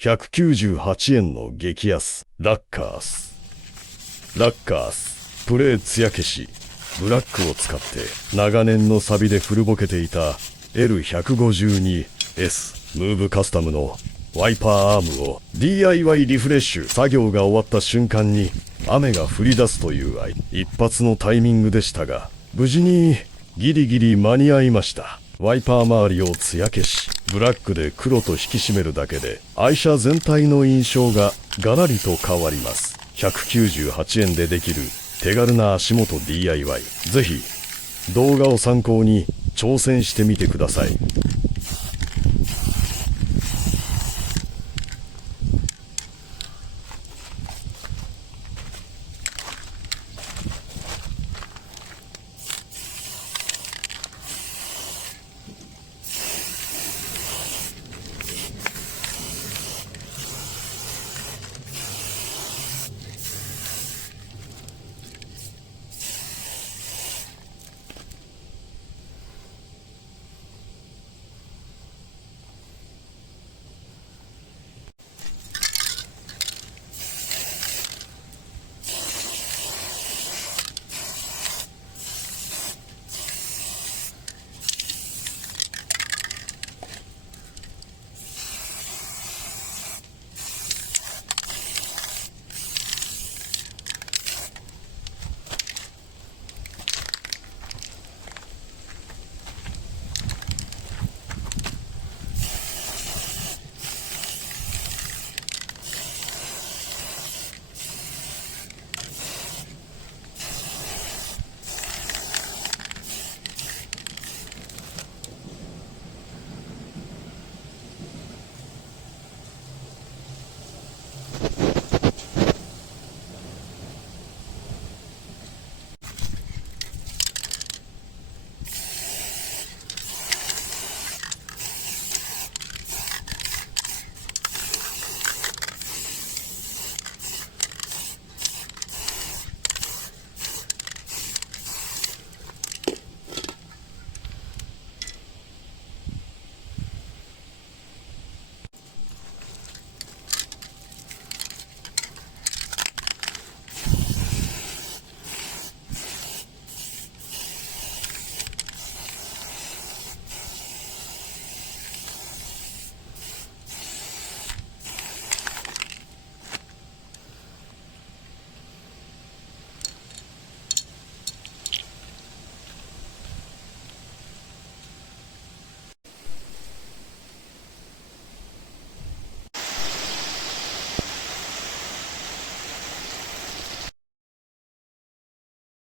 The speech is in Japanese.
198円の激安ラッカーススプレー艶消しブラックを使って長年のサビで古ぼけていた L152S ムーヴカスタムのワイパーアームを DIY リフレッシュ。作業が終わった瞬間に雨が降り出すという一発のタイミングでしたが、無事にギリギリ間に合いました。ワイパー周りを艶消しブラックで黒と引き締めるだけで、愛車全体の印象がガラリと変わります。198円でできる手軽な足元 DIY。ぜひ動画を参考に挑戦してみてください。